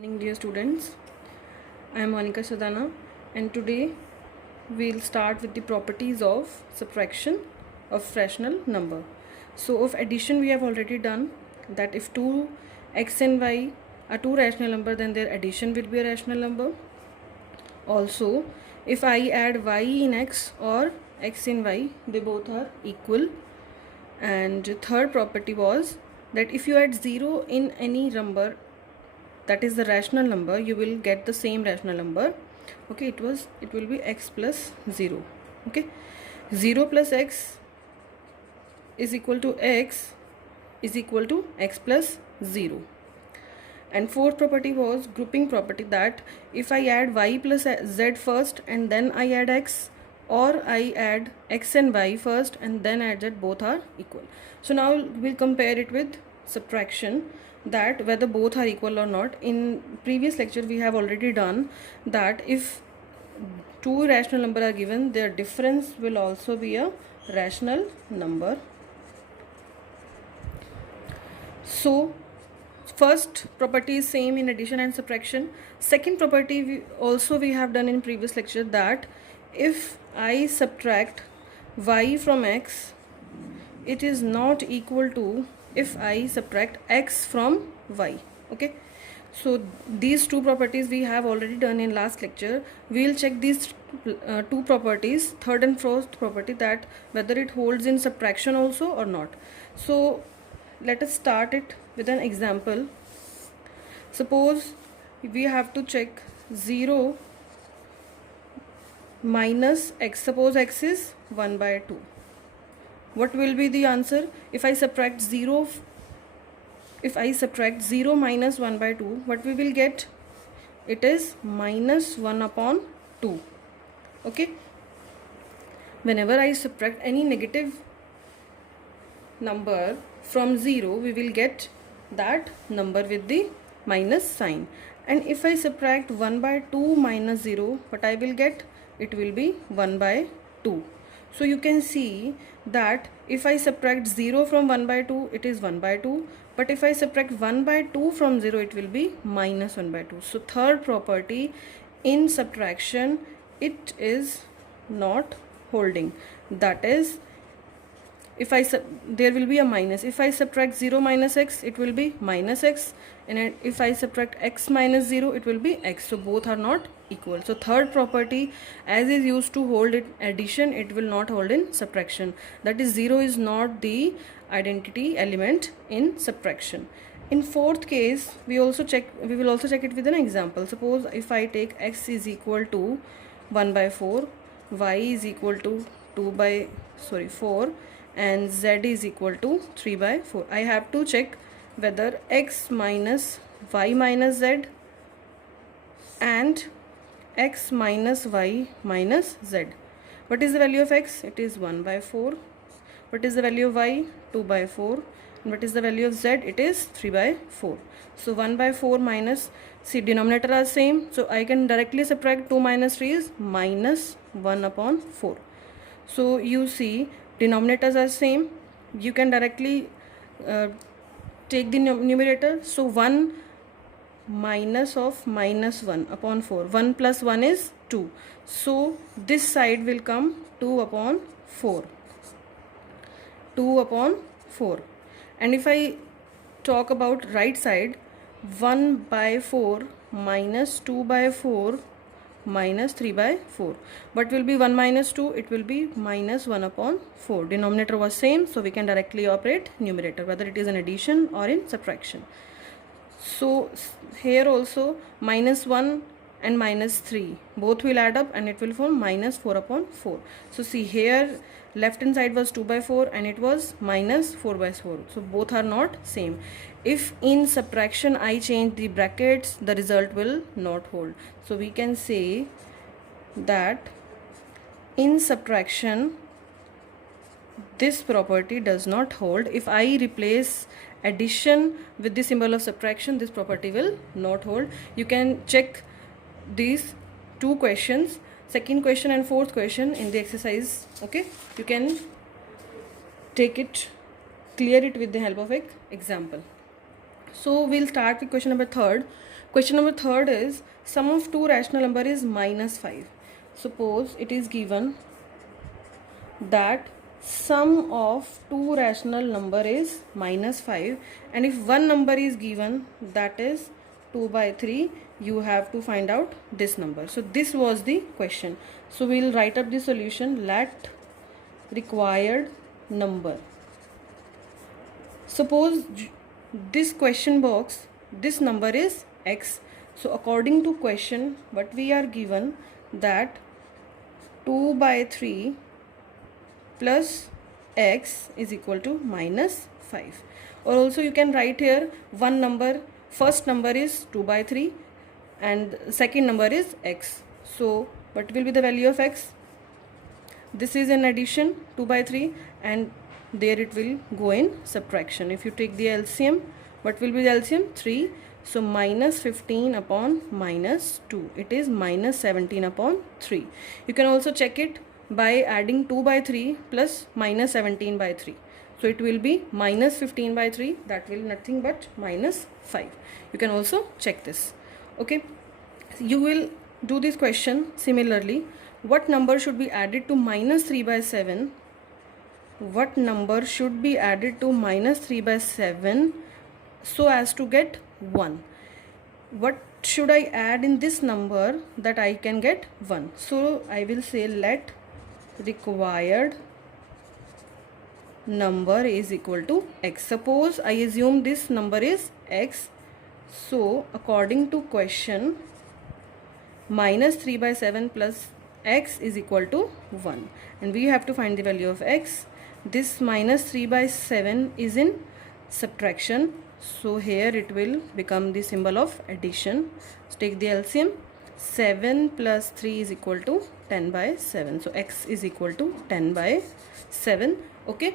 Morning, dear students. I am Monica Sadana, and today we'll start with the properties of subtraction of rational number. So, of addition we have already done that if two x and y are two rational number, then their addition will be a rational number. Also, if I add y in x or x in y, they both are equal. And third property was that if you add 0 in any number, that is the rational number, you will get the same rational number. Okay, it will be x plus 0. Okay, 0 plus x is equal to x is equal to x plus 0. And fourth property was grouping property, that if I add y plus z first and then I add x, or I add x and y first and then add z, both are equal. So now we'll compare it with subtraction, that whether both are equal or not. In previous lecture we have already done that if two rational number are given, their difference will also be a rational number. So first property is same in addition and subtraction. Second property we have done in previous lecture, that if I subtract y from x, it is not equal to if I subtract x from y. Okay, so these two properties we have already done in last lecture. We'll check these two properties, third and fourth property, that whether it holds in subtraction also or not. So let us start it with an example. Suppose we have to check 0 minus x. Suppose x is 1 by 2. What will be the answer? If I subtract 0 minus 1 by 2, what we will get? It is minus 1 upon 2. Okay, whenever I subtract any negative number from 0, we will get that number with the minus sign. And if I subtract 1 by 2 minus 0, what I will get? It will be 1 by 2. So you can see that if I subtract 0 from 1 by 2, it is 1 by 2. But if I subtract 1 by 2 from 0, it will be minus 1 by 2. So third property in subtraction, it is not holding. That is, if there will be a minus. If I subtract 0 minus x, it will be minus x, and if I subtract x minus 0, it will be x. So both are not equal. So third property, as is used to hold in addition, it will not hold in subtraction. That is, 0 is not the identity element in subtraction. In fourth case, we will also check it with an example. Suppose if I take x is equal to 1 by 4, y is equal to 4, and z is equal to 3 by 4. I have to check whether x minus y minus z and x minus y minus z. What is the value of x? It is 1 by 4. What is the value of y? 2 by 4. And what is the value of z? It is 3 by 4. So 1 by 4 minus, see, denominator are same, so I can directly subtract 2 minus 3 is minus 1 upon 4. So you see, denominators are same, you can directly take the numerator. So 1 minus of minus 1 upon 4, 1 plus 1 is 2. So this side will come 2 upon 4. And if I talk about right side, 1 by 4 minus 2 by 4 minus 3 by 4. What will be 1 minus 2? It will be minus 1 upon 4. Denominator was same, so we can directly operate numerator, whether it is an addition or in subtraction. So here also minus 1 and minus 3 both will add up and it will form minus 4 upon 4. So see, here left hand side was 2 by 4 and it was minus 4 by 4. So both are not same. If in subtraction I change the brackets, the result will not hold. So we can say that in subtraction this property does not hold. If I replace addition with the symbol of subtraction, this property will not hold. You can check these two questions, second question and fourth question, in the exercise. Okay, you can clear it with the help of an example. So we'll start with question number third. Question number 3 is sum of two rational number is minus 5. Suppose it is given that sum of two rational number is minus 5, and if one number is given, that is 2 by 3, you have to find out this number. So this was the question. So we will write up the solution. Let required number. Suppose this question box, this number is x. So according to question, what we are given, that 2 by 3 plus x is equal to minus 5. Or also you can write here one number, first number is 2 by 3 and second number is x. So what will be the value of x? This is in addition 2 by 3 and there it will go in subtraction. If you take the LCM, what will be the LCM? 3. So minus 15 upon minus 2. It is minus 17 upon 3. You can also check it by adding 2 by 3 plus minus 17 by 3. So it will be minus 15 by 3. That will nothing but minus 5. You can also check this. Okay. You will do this question similarly. What number should be added to minus 3 by 7? What number should be added to minus 3 by 7 so as to get 1? What should I add in this number that I can get 1? So I will say let required number is equal to x. Suppose I assume this number is x. So according to question, minus 3 by 7 plus x is equal to 1, and we have to find the value of x. This minus 3 by 7 is in subtraction, so here it will become the symbol of addition. So take the LCM. 7 plus 3 is equal to 10 by 7. So x is equal to 10 by 7. Okay.